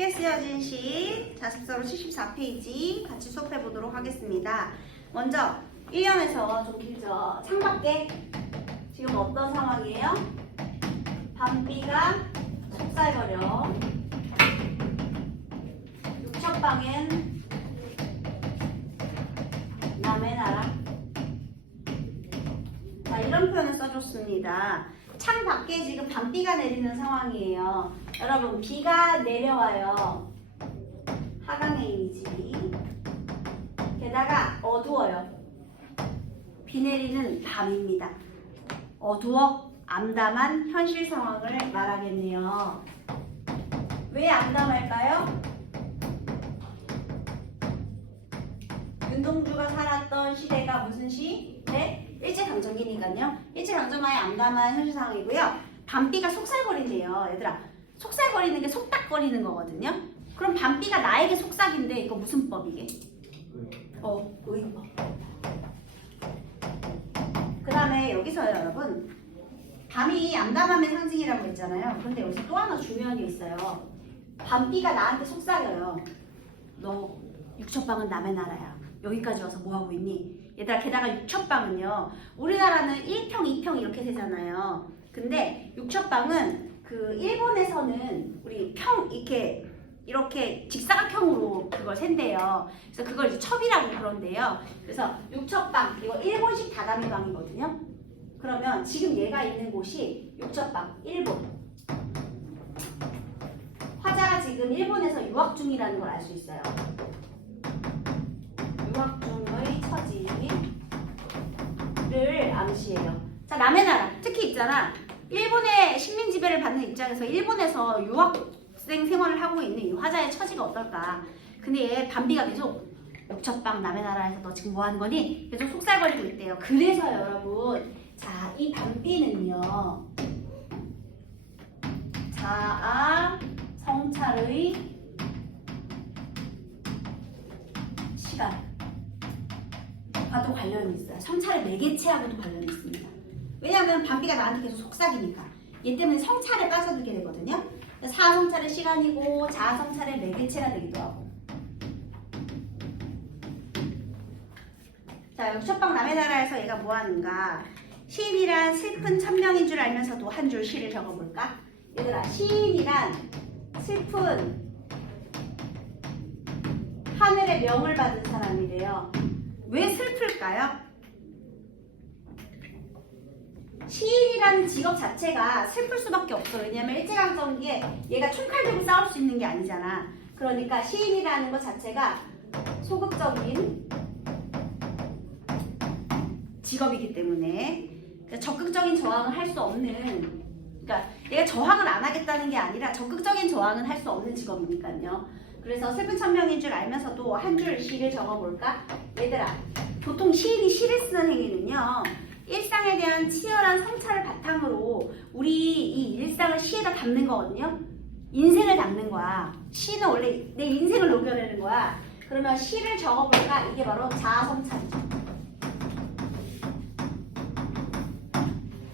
쉽게 쓰여진 시 자습서로 74페이지 같이 수업해 보도록 하겠습니다. 먼저 1년에서 좀 길죠. 창밖에 지금 어떤 상황이에요? 밤비가 속살거려. 육척방엔 남의 나라. 자, 이런 표현을 써줬습니다. 창 밖에 지금 밤비가 내리는 상황이에요. 여러분, 비가 내려와요. 하강의 이미지. 게다가 어두워요. 비 내리는 밤입니다. 어두워 암담한 현실 상황을 말하겠네요. 왜 암담할까요? 윤동주가 살았던 시대가 무슨 시? 네? 일제강점기니까요. 일제강점기의 암담한 현실 상황이고요. 밤비가 속살거린대요. 얘들아, 속살거리는 게 속닥거리는 거거든요. 그럼 밤비가 나에게 속삭인데 이거 무슨 법이게? 의법. 그 다음에 여기서요, 여러분. 밤이 암담함의 상징이라고 했잖아요. 그런데 여기서 또 하나 중요한 게 있어요. 밤비가 나한테 속삭여요. 너 육척방은 남의 나라야. 여기까지 와서 뭐하고 있니? 얘들아, 게다가 육척방은요, 우리나라는 1평, 2평 이렇게 되잖아요. 근데 육척방은 그 일본에서는 우리 평 이렇게 직사각형으로 그걸 센대요. 그래서 그걸 이제 첩이라고 그런대요. 그래서 육척방, 이거 일본식 다다미방이거든요. 그러면 지금 얘가 있는 곳이 육척방, 일본. 화자가 지금 일본에서 유학 중이라는 걸 알 수 있어요. 유학 중의 처지를 암시해요. 자, 남의 나라. 특히 있잖아. 일본의 식민 지배를 받는 입장에서 일본에서 유학생 생활을 하고 있는 이 화자의 처지가 어떨까. 근데 얘 밤비가 계속 육척방 남의 나라에서 너 지금 뭐 하는 거니? 계속 속살거리고 있대요. 그래서 여러분, 자, 이 밤비는요, 자아 성찰의 시간과도 관련이 있어요. 성찰의 매개체하고도 관련이 있습니다. 왜냐하면 밤비가 나한테 계속 속삭이니까. 얘 때문에 성찰에 빠져들게 되거든요. 사성찰의 시간이고 자아성찰의 매개체가 되기도 하고. 자, 육척방 남의 나라에서 얘가 뭐 하는가? 시인이란 슬픈 천명인 줄 알면서도 한 줄 시를 적어볼까? 얘들아, 시인이란 슬픈 하늘의 명을 받은 사람이래요. 왜 슬플까요? 시인이라는 직업 자체가 슬플 수밖에 없어. 왜냐면 일제강점기에 얘가 총칼 들고 싸울 수 있는 게 아니잖아. 그러니까 시인이라는 것 자체가 소극적인 직업이기 때문에 적극적인 저항을 할 수 없는, 그러니까 얘가 저항을 안 하겠다는 게 아니라 적극적인 저항은 할 수 없는 직업이니까요. 그래서 슬픈 천명인 줄 알면서도 한 줄 시를 적어볼까? 얘들아, 보통 시인이 시를 쓰는 행위는요, 일상에 대한 치열한 성찰을 바탕으로 우리 이 일상을 시에다 담는 거거든요. 인생을 담는 거야. 시는 원래 내 인생을 녹여내는 거야. 그러면 시를 적어볼까? 이게 바로 자아성찰이죠.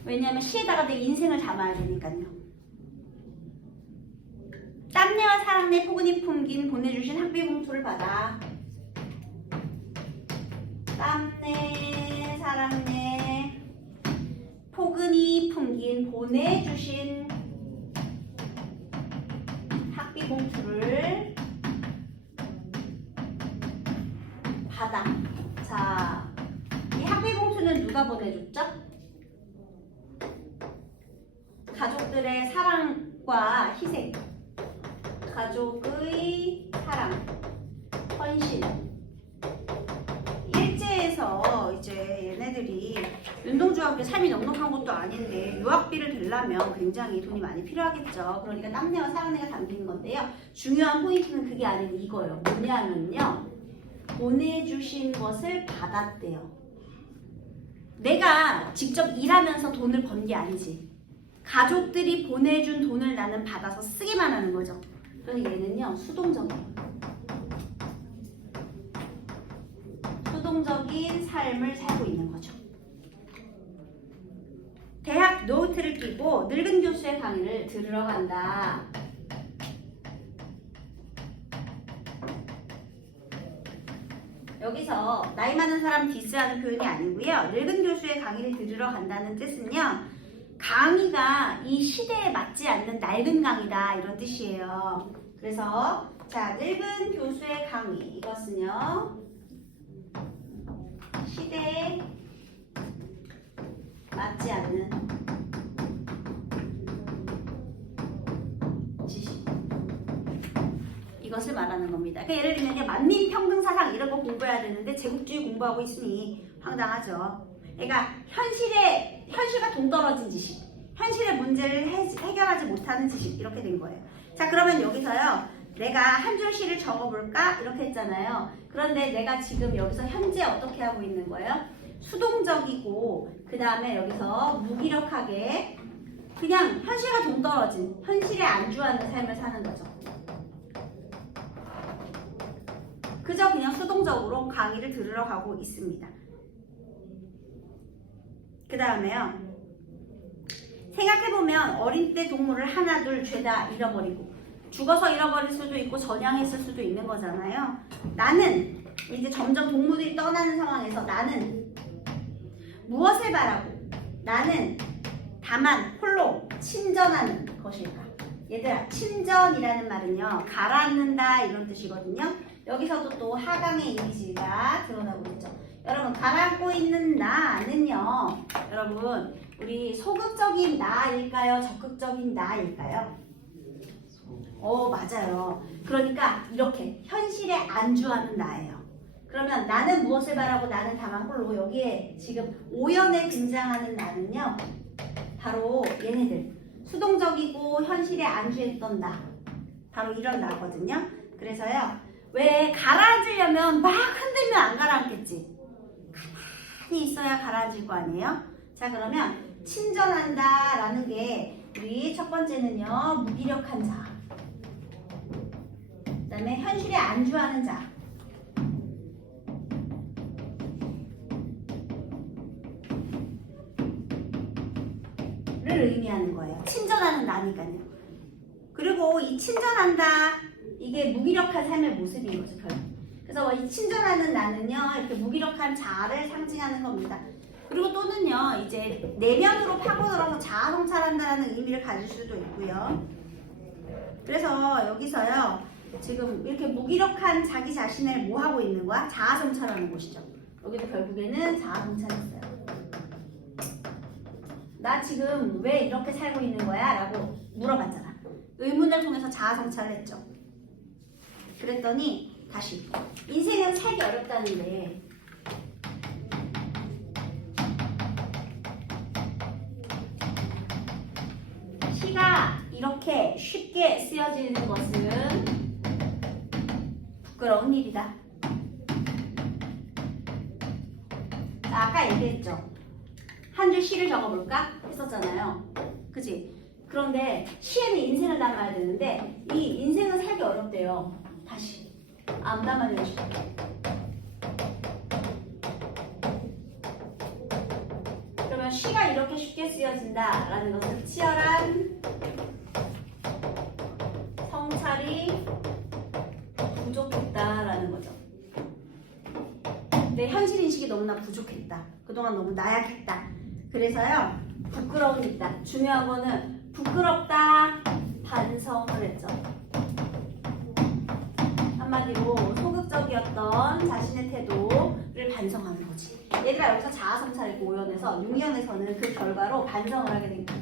왜냐하면 시에다가 내 인생을 담아야 되니까요. 땀내와 사랑내 포근히 품긴 보내주신 학비 봉투를 받아. 땀내 사랑내 포근히 품긴 보내주신 학비 봉투를 받아. 자, 이 학비 봉투는 누가 보내줬죠? 가족들의 사랑과 희생, 가족의 사랑, 헌신. 일제에서 이제 얘네들이 윤동주하고 삶이 넉넉한 것도 아닌데 유학비를 들려면 굉장히 돈이 많이 필요하겠죠. 그러니까 땀내와 사랑내가 담기는 건데요. 중요한 포인트는 그게 아니고 이거예요. 뭐냐면요, 보내주신 것을 받았대요. 내가 직접 일하면서 돈을 번 게 아니지. 가족들이 보내준 돈을 나는 받아서 쓰기만 하는 거죠. 그러니 얘는요, 수동적인 삶을 살고 있는 거죠. 대학 노트를 끼고 늙은 교수의 강의를 들으러 간다. 여기서 나이 많은 사람 디스하는 표현이 아니고요. 늙은 교수의 강의를 들으러 간다는 뜻은요. 강의가 이 시대에 맞지 않는 낡은 강의다 이런 뜻이에요. 그래서 자, 늙은 교수의 강의 이것은요. 시대에 맞지 않는 지식 이것을 말하는 겁니다. 그러니까 예를 들면 만민평등사상 이런 거 공부해야 되는데 제국주의 공부하고 있으니 황당하죠. 그러니까 현실과 동떨어진 지식, 현실의 문제를 해결하지 못하는 지식 이렇게 된 거예요. 자, 그러면 여기서요. 내가 한 줄 시를 적어볼까? 이렇게 했잖아요. 그런데 내가 지금 여기서 현재 어떻게 하고 있는 거예요? 수동적이고 그 다음에 여기서 무기력하게 그냥 현실과 동떨어진 현실에 안주하는 삶을 사는 거죠. 그저 그냥 수동적으로 강의를 들으러 가고 있습니다. 그 다음에요. 생각해보면 어린 때 동물을 하나 둘 죄다 잃어버리고 죽어서 잃어버릴 수도 있고 전향했을 수도 있는 거잖아요. 나는 이제 점점 동물들이 떠나는 상황에서 나는 무엇을 바라고 나는 다만 홀로 친전하는 것일까? 얘들아, 친전이라는 말은요. 가라앉는다 이런 뜻이거든요. 여기서도 또 하강의 이미지가 드러나고 있죠. 여러분, 가라앉고 있는 나는요. 여러분, 우리 소극적인 나일까요? 적극적인 나일까요? 맞아요. 그러니까 이렇게 현실에 안주하는 나예요. 그러면 나는 무엇을 바라고 나는 다만 홀로 여기에 지금 오연에 등장하는 나는요. 바로 얘네들. 수동적이고 현실에 안주했던 나. 바로 이런 나거든요. 그래서요. 왜 가라앉으려면 막 흔들면 안 가라앉겠지. 가만히 있어야 가라앉을 거 아니에요? 자, 그러면 친전한다 라는 게 우리 첫 번째는요. 무기력한 자. 그 다음에 현실에 안주하는 자. 를 의미하는 거예요. 친전하는 나니까요. 그리고 이 친전한다 이게 무기력한 삶의 모습인 거죠. 결국. 그래서 이 친전하는 나는요 이렇게 무기력한 자아를 상징하는 겁니다. 그리고 또는요 이제 내면으로 파고들어서 자아 성찰한다는 의미를 가질 수도 있고요. 그래서 여기서요 지금 이렇게 무기력한 자기 자신을 뭐 하고 있는 거야? 자아 성찰하는 곳이죠. 여기도 결국에는 자아 성찰했어요. 나 지금 왜 이렇게 살고 있는 거야? 라고 물어봤잖아. 의문을 통해서 자아 성찰을 했죠. 그랬더니 다시 인생은 살기 어렵다는데 시가 이렇게 쉽게 쓰여지는 것은 부끄러운 일이다. 자, 아까 얘기했죠. 한 줄 시를 적어볼까? 했었잖아요. 그치? 그런데 시에는 인생을 담아야 되는데 이 인생은 살기 어렵대요. 다시 암담한 연식. 그러면 시가 이렇게 쉽게 쓰여진다라는 것은 치열한 성찰이 부족했다라는 거죠. 내 현실 인식이 너무나 부족했다. 그동안 너무 나약했다. 그래서요 부끄러운 있다. 중요한 거는 부끄럽다 반성을 했죠. 한마디로 소극적이었던 자신의 태도를 반성하는 거지. 얘들아 여기서 자아성찰이고 5연에서 6연에서는 그 결과로 반성을 하게 된 거야.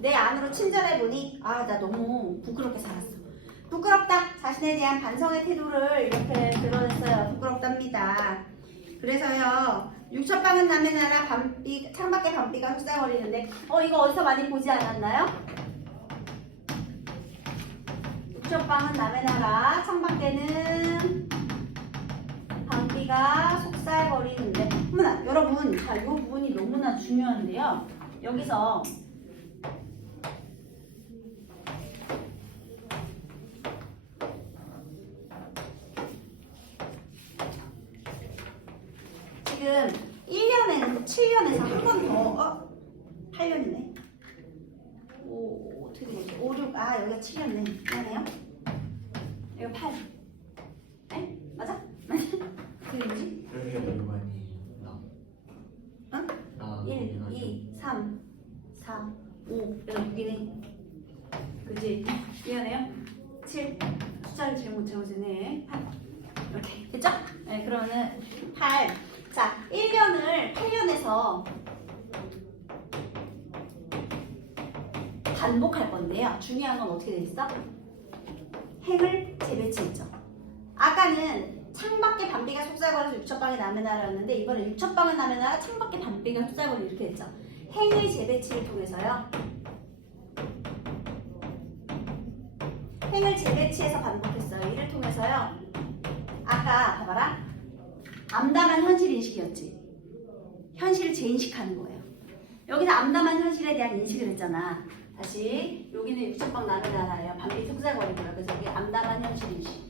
내 안으로 친절해보니 나 너무 부끄럽게 살았어. 부끄럽다. 자신에 대한 반성의 태도를 이렇게 드러냈어요. 부끄럽답니다. 그래서요. 육첩방은 남의 나라 창밖에 밤비가 흡사거리는데 이거 어디서 많이 보지 않았나요? 육첩방은 남의 나라 창밖에는 밤비가 속살거리는데 어머나 여러분 자 이 부분이 너무나 중요한데요. 여기서 지금 1년에는 7년에서 한 번 더 8년이네. 어떻게 되지? 5, 6, 여기가 7년이네. 미안해요. 여기가 8. 네? 맞아? 어떻게 되지? 여기가 이거 아니에요? 응? 나 1, 2, 3, 4, 5 여기가 6이네. 그지? 미안해요. 7 숫자를 잘못했네. 8 이렇게 됐죠? 네, 그러면은 8. 자, 1년을 8년에서 반복할 건데요. 중요한 건 어떻게 돼 있어? 행을 재배치했죠. 아까는 창밖에 밤비가 속삭거려서 육첩방에 남의 나라였는데 이번엔 육첩방에 남의 나라 창밖에 밤비가 속삭거려 이렇게 했죠. 행의 재배치를 통해서요. 행을 재배치해서 반복했어요. 이를 통해서요. 아까 봐봐라. 암담한 현실 인식이었지. 현실을 재인식하는 거예요. 여기서 암담한 현실에 대한 인식을 했잖아. 다시 여기는 육첩방 남의 나라예요. 밤비 속삭거리고요. 그래서 여기 암담한 현실 인식.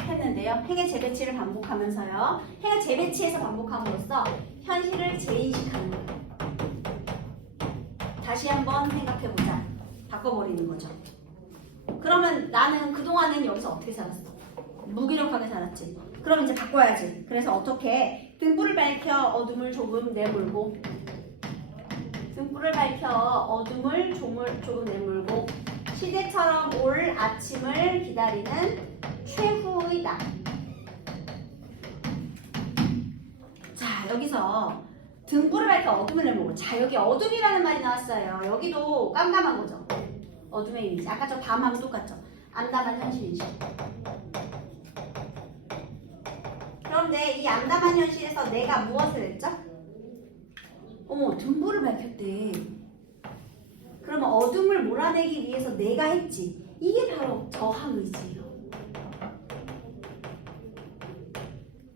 했는데요. 행의 재배치를 반복하면서요. 행을 재배치해서 반복함으로써 현실을 재인식하는 거예요. 다시 한번 생각해보자. 바꿔버리는 거죠. 그러면 나는 그동안은 여기서 어떻게 살았어? 무기력하게 살았지. 그럼 이제 바꿔야지. 그래서 어떻게? 등불을 밝혀 어둠을 조금 내몰고 등불을 밝혀 어둠을 조금 내몰고 시대처럼 올 아침을 기다리는 최후의 날. 자, 여기서 등불을 밝혀 어둠을 내몰고. 자, 여기 어둠이라는 말이 나왔어요. 여기도 깜깜한 거죠. 어둠의 이미지. 아까 저 밤하고 똑같죠. 암담한 현실 인식. 그런데 이 암담한 현실에서 내가 무엇을 했죠? 어머, 등불을 밝혔대. 그러면 어둠을 몰아내기 위해서 내가 했지. 이게 바로 저항의지예요.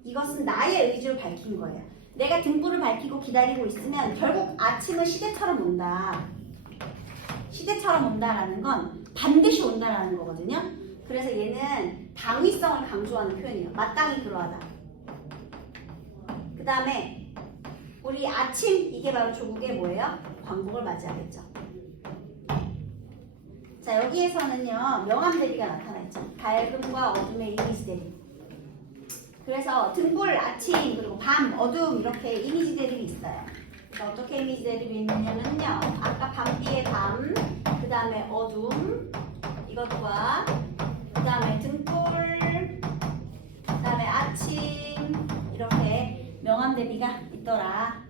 이것은 나의 의지로 밝힌 거예요. 내가 등불을 밝히고 기다리고 있으면 결국 아침은 시대처럼 온다. 시대처럼 온다라는 건 반드시 온다라는 거거든요. 그래서 얘는 당위성을 강조하는 표현이에요. 마땅히 그러하다. 그 다음에 우리 아침, 이게 바로 조국의 뭐예요? 광복을 맞이하겠죠. 자, 여기에서는요 명암 대비가 나타나 있죠. 밝음과 어둠의 이미지 대비. 그래서 등불, 아침, 그리고 밤, 어둠 이렇게 이미지 대립이 있어요. 그래서 어떻게 이미지 대립이 있느냐면요. 아까 밤비의 밤, 그 다음에 어둠, 이것과 그 다음에 등불, 그 다음에 아침 이렇게 명암 대비가 있더라.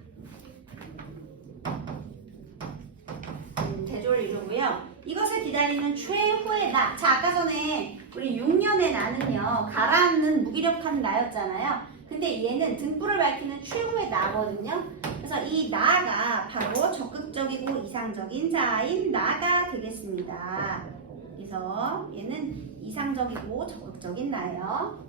대조를 이루고요. 이것을 기다리는 최후의 나. 자, 아까 전에 우리 6년의 나는요 가라앉는 무기력한 나였잖아요. 근데 얘는 등불을 밝히는 최후의 나거든요. 그래서 이 나가 바로 적극적이고 이상적인 자인 나가 되겠습니다. 그래서 얘는 이상적이고 적극적인 나예요.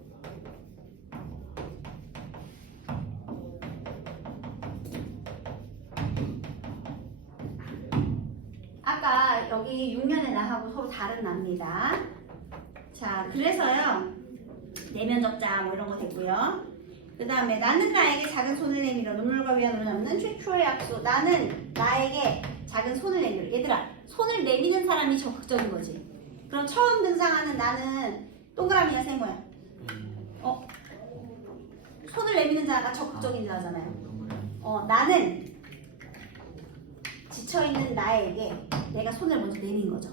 아까 여기 6년의 나하고 서로 다른 나입니다. 자, 그래서요 내면적자 뭐 이런 거 됐고요. 그 다음에 나는 나에게 작은 손을 내밀어 눈물과 위안으로 잡는 최초의 약속. 나는 나에게 작은 손을 내밀어. 얘들아, 손을 내미는 사람이 적극적인 거지. 그럼 처음 등장하는 나는 동그라미야 세모야? 손을 내미는 자가 적극적인 자잖아요. 나는 지쳐있는 나에게 내가 손을 먼저 내민 거죠.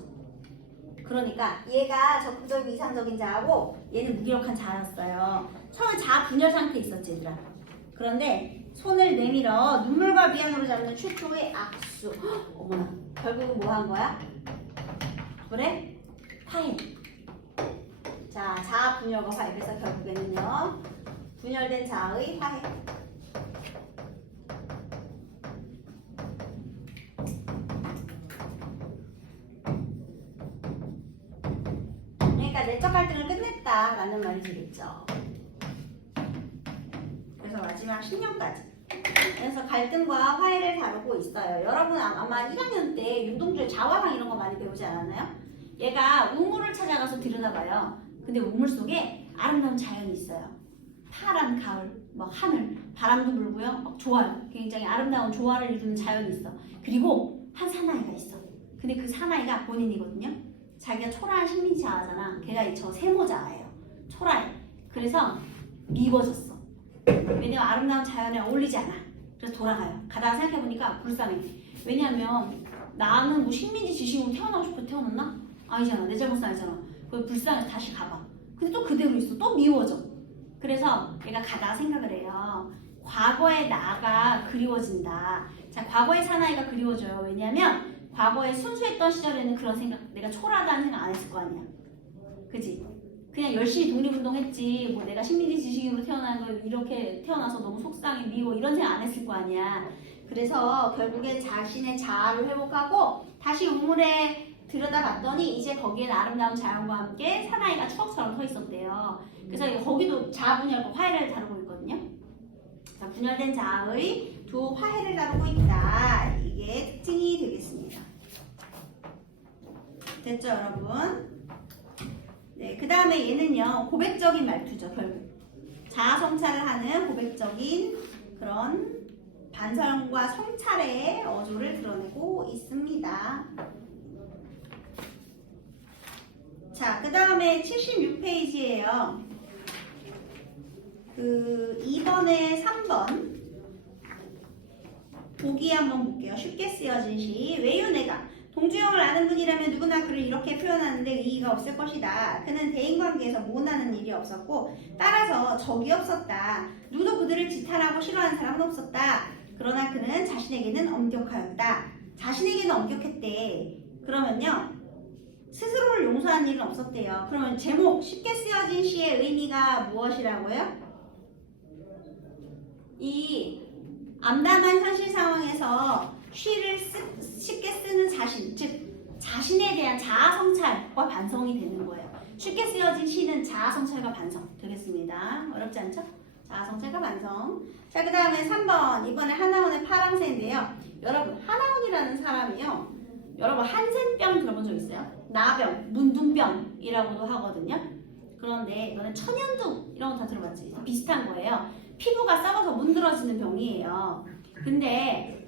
그러니까 얘가 적극적이고 이상적인 자하고 얘는 무기력한 자였어요. 처음에 자 분열 상태에 있었지 얘들아. 그런데 손을 내밀어 눈물과 미안으로 잡는 최초의 악수. 헉, 어머나, 결국은 뭐 한 거야? 그래? 화해. 자, 자 분열과 화해. 그래서 결국에는요 분열된 자의 화해. 그러니까 내적 갈등을 끝냈다라는 말이 되겠죠. 그래서 마지막 10년까지. 그래서 갈등과 화해를 다루고 있어요. 여러분 아마 1학년 때 윤동주의 자화상 이런 거 많이 배우지 않았나요? 얘가 우물을 찾아가서 들여다봐요. 근데 우물 속에 아름다운 자연이 있어요. 파란 가을, 막 하늘, 바람도 불고요. 막 조화, 굉장히 아름다운 조화를 이루는 자연이 있어. 그리고 한 사나이가 있어. 근데 그 사나이가 본인이거든요. 자기가 초라한 식민지 자아잖아. 걔가 저 세모자예요. 초라해. 그래서 미워졌어. 왜냐면 아름다운 자연에 어울리지 않아. 그래서 돌아가요. 가다가 생각해보니까 불쌍해. 왜냐면 나는 뭐 식민지 지식으로 태어나고 싶어 태어났나? 아니잖아. 내 잘못은 아니잖아. 그래서 불쌍해서 다시 가봐. 근데 또 그대로 있어. 또 미워져. 그래서 얘가 가다가 생각을 해요. 과거의 나가 그리워진다. 자, 과거의 사나이가 그리워져요. 왜냐면 과거에 순수했던 시절에는 그런 생각, 내가 초라하다는 생각 안 했을 거 아니야. 그지? 그냥 열심히 독립운동했지. 뭐 내가 식민지 지식인으로 태어난 거 이렇게 태어나서 너무 속상해, 미워 이런 생각 안 했을 거 아니야. 그래서 결국에 자신의 자아를 회복하고 다시 우물에 들여다봤더니 이제 거기엔 아름다운 자연과 함께 사나이가 추억처럼 서 있었대요. 그래서 거기도 자아 분열과 화해를 다루고 있거든요. 자, 분열된 자아의 두 화해를 다루고 있다. 이게 특징이 되겠습니다. 됐죠, 여러분? 네, 그 다음에 얘는요, 고백적인 말투죠, 결국. 자아 성찰을 하는 고백적인 그런 반성과 성찰의 어조를 드러내고 있습니다. 자, 그 다음에 76페이지예요. 그 2번에 3번 보기 한번 볼게요. 쉽게 쓰여진 시. 왜요 내가 동주영을 아는 분이라면 누구나 그를 이렇게 표현하는데 의의가 없을 것이다. 그는 대인관계에서 모나는 일이 없었고 따라서 적이 없었다. 누구도 그들을 지탄하고 싫어하는 사람은 없었다. 그러나 그는 자신에게는 엄격하였다. 자신에게는 엄격했대. 그러면요, 스스로를 용서한 일은 없었대요. 그러면 제목 쉽게 쓰여진 시의 의미가 무엇이라고요? 이 암담한 현실 상황에서 쉬를 쉽게 쓰는 자신, 즉 자신에 대한 자아 성찰과 반성이 되는 거예요. 쉽게 쓰여진 시는 자아 성찰과 반성 되겠습니다. 어렵지 않죠? 자아 성찰과 반성. 자, 그 다음에 3번. 이번에 하나원의 파랑새인데요. 여러분, 하나원이라는 사람이요, 여러분 한센병 들어본 적 있어요? 나병, 문둥병이라고도 하거든요. 그런데 너네 천연두 이런 거 다 들어봤지? 비슷한 거예요. 피부가 썩어서 문드러지는 병이에요. 근데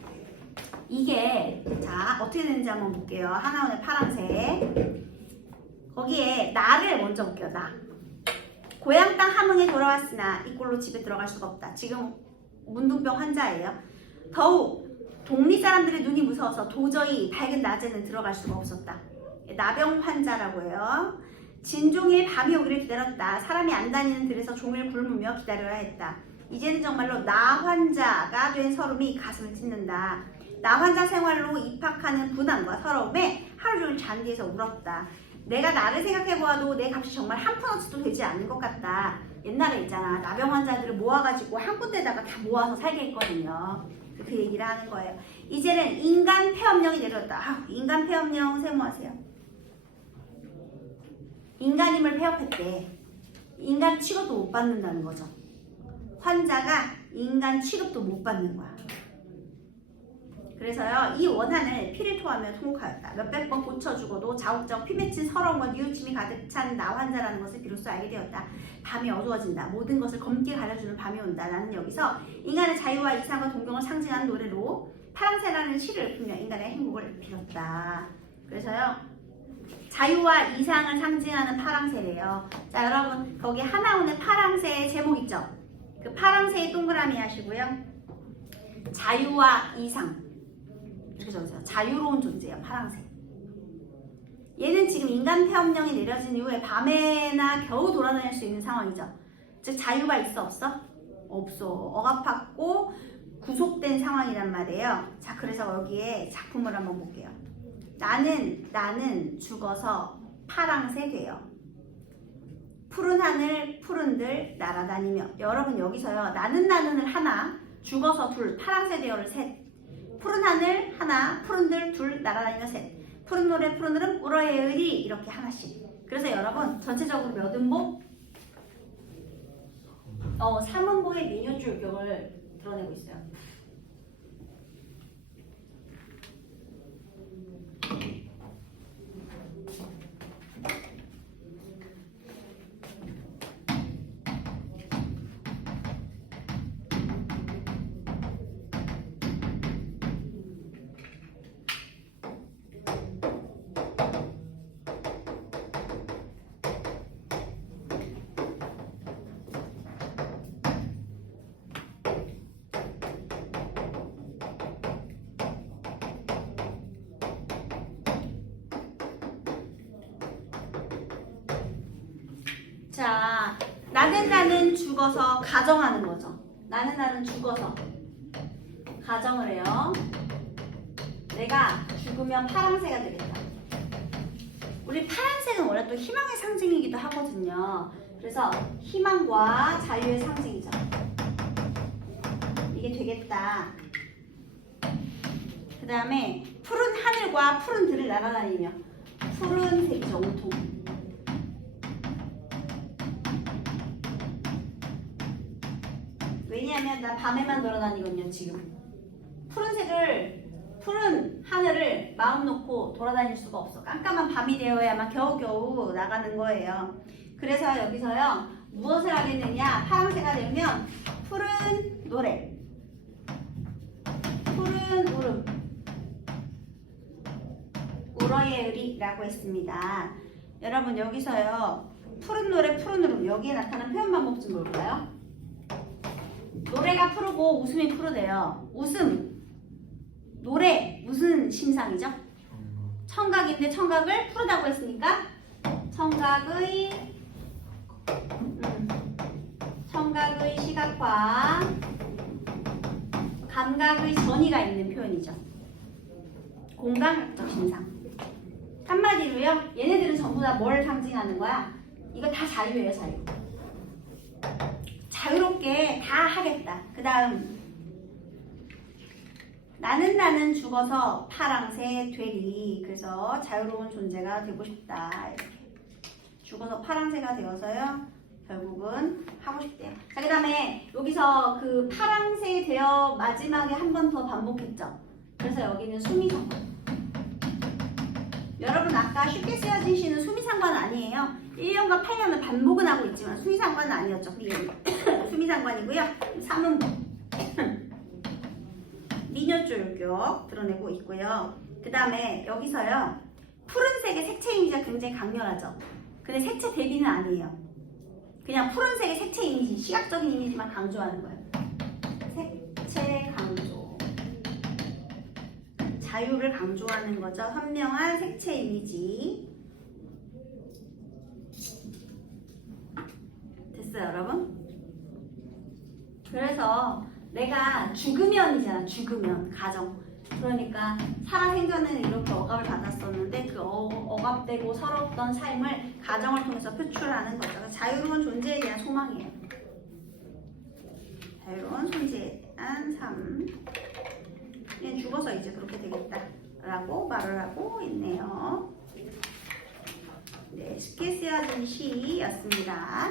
이게 자 어떻게 되는지 한번 볼게요. 하나원의 파랑새. 거기에 나를 먼저 볼게요. 나. 고향 땅 함흥에 돌아왔으나 이 꼴로 집에 들어갈 수가 없다. 지금 문둥병 환자예요. 더욱 동리 사람들의 눈이 무서워서 도저히 밝은 낮에는 들어갈 수가 없었다. 나병 환자라고 해요. 진종일 밤이 오기를 기다렸다. 사람이 안 다니는 들에서 종일 굶으며 기다려야 했다. 이제는 정말로 나 환자가 된 서름이 가슴을 찢는다. 나 환자 생활로 입학하는 부담과 서러움에 하루 종일 잔디에서 울었다. 내가 나를 생각해보아도 내 값이 정말 한 푼어치도 되지 않는 것 같다. 옛날에 있잖아, 나병 환자들을 모아가지고 한 군데다가 다 모아서 살게 했거든요. 그 얘기를 하는 거예요. 이제는 인간 폐업령이 내렸다. 인간 폐업령 세모하세요. 인간임을 폐업했대. 인간 취급도 못 받는다는 거죠. 환자가 인간 취급도 못 받는 거야. 그래서요, 이 원한을 피를 토하며 통곡하였다. 몇백 번 고쳐주고도 자욱자욱 피 맺힌 서러움과 뉘우침이 가득 찬 나 환자라는 것을 비로소 알게 되었다. 밤이 어두워진다. 모든 것을 검게 가려주는 밤이 온다. 나는 여기서 인간의 자유와 이상과 동경을 상징하는 노래로 파랑새라는 시를 풀며 인간의 행복을 빌었다. 그래서요, 자유와 이상을 상징하는 파랑새래요. 자, 여러분 거기 하나원의 파랑새의 제목 있죠? 그 파랑새의 동그라미 하시고요. 자유와 이상 이렇게 적으세요. 자유로운 존재예요. 파랑새. 얘는 지금 인간 폐업령이 내려진 이후에 밤에나 겨우 돌아다닐 수 있는 상황이죠. 즉 자유가 있어 없어? 없어. 억압받고 구속된 상황이란 말이에요. 자, 그래서 여기에 작품을 한번 볼게요. 나는 죽어서 파랑새 돼요. 푸른 하늘 푸른들 날아다니며. 여러분 여기서요, 나는을 하나, 죽어서 둘, 파랑새 되어를 셋, 푸른 하늘 하나, 푸른들 둘, 날아다니며 셋, 푸른 노래 푸른 흐름 울어의 의리 이렇게 하나씩. 그래서 여러분 전체적으로 몇 음복? 3음복의 민요줄격을 드러내고 있어요. 나는 죽어서 가정하는 거죠. 나는 죽어서 가정을 해요. 내가 죽으면 파랑새가 되겠다. 우리 파란색은 원래 또 희망의 상징이기도 하거든요. 그래서 희망과 자유의 상징이죠. 이게 되겠다. 그 다음에 푸른 하늘과 푸른 들을 날아다니며 푸른색이죠. 온통. 왜냐하면 나 밤에만 돌아다니거든요. 지금 푸른 하늘을 마음 놓고 돌아다닐 수가 없어. 깜깜한 밤이 되어야만 겨우겨우 나가는 거예요. 그래서 여기서요 무엇을 하겠느냐, 파랑새가 되면 푸른 노래, 푸른 울음, 울어의 의리라고 했습니다. 여러분 여기서요 푸른 노래, 푸른 울음, 여기에 나타난 표현 방법 좀 볼까요? 노래가 푸르고 웃음이 푸르대요. 웃음, 노래, 무슨 심상이죠? 청각인데 청각을 푸르다고 했으니까 청각의 시각과 감각의 전이가 있는 표현이죠. 공감학적 심상. 한마디로요, 얘네들은 전부 다 뭘 상징하는 거야? 이거 다 자유예요, 자유. 자유롭게 다 하겠다. 그 다음 나는 죽어서 파랑새 되리. 그래서 자유로운 존재가 되고 싶다. 이렇게 죽어서 파랑새가 되어서요 결국은 하고 싶대요. 자, 그 다음에 여기서 그 파랑새 되어 마지막에 한 번 더 반복했죠. 그래서 여기는 수미상관. 여러분 아까 쉽게 쓰여진 시는 수미상관 아니에요. 1년과 8년을 반복은 하고 있지만 수미상관은 아니었죠. 그게 수미상관이고요. 3문법 미녀줄격 드러내고 있고요. 그 다음에 여기서요 푸른색의 색채 이미지가 굉장히 강렬하죠. 근데 색채 대비는 아니에요. 그냥 푸른색의 색채 이미지, 시각적인 이미지만 강조하는 거예요. 색채 강조, 자유를 강조하는 거죠. 선명한 색채 이미지. 됐어요 여러분? 그래서 내가 죽으면이잖아. 죽으면 가정. 그러니까 살아생전에는 이렇게 억압을 받았었는데 그 억압되고 서럽던 삶을 가정을 통해서 표출하는 거죠. 자유로운 존재에 대한 소망이에요. 자유로운 존재에 대한 삶. 얘는 죽어서 이제 그렇게 되겠다 라고 말을 하고 있네요. 네, 쉽게 쓰여진 시였습니다.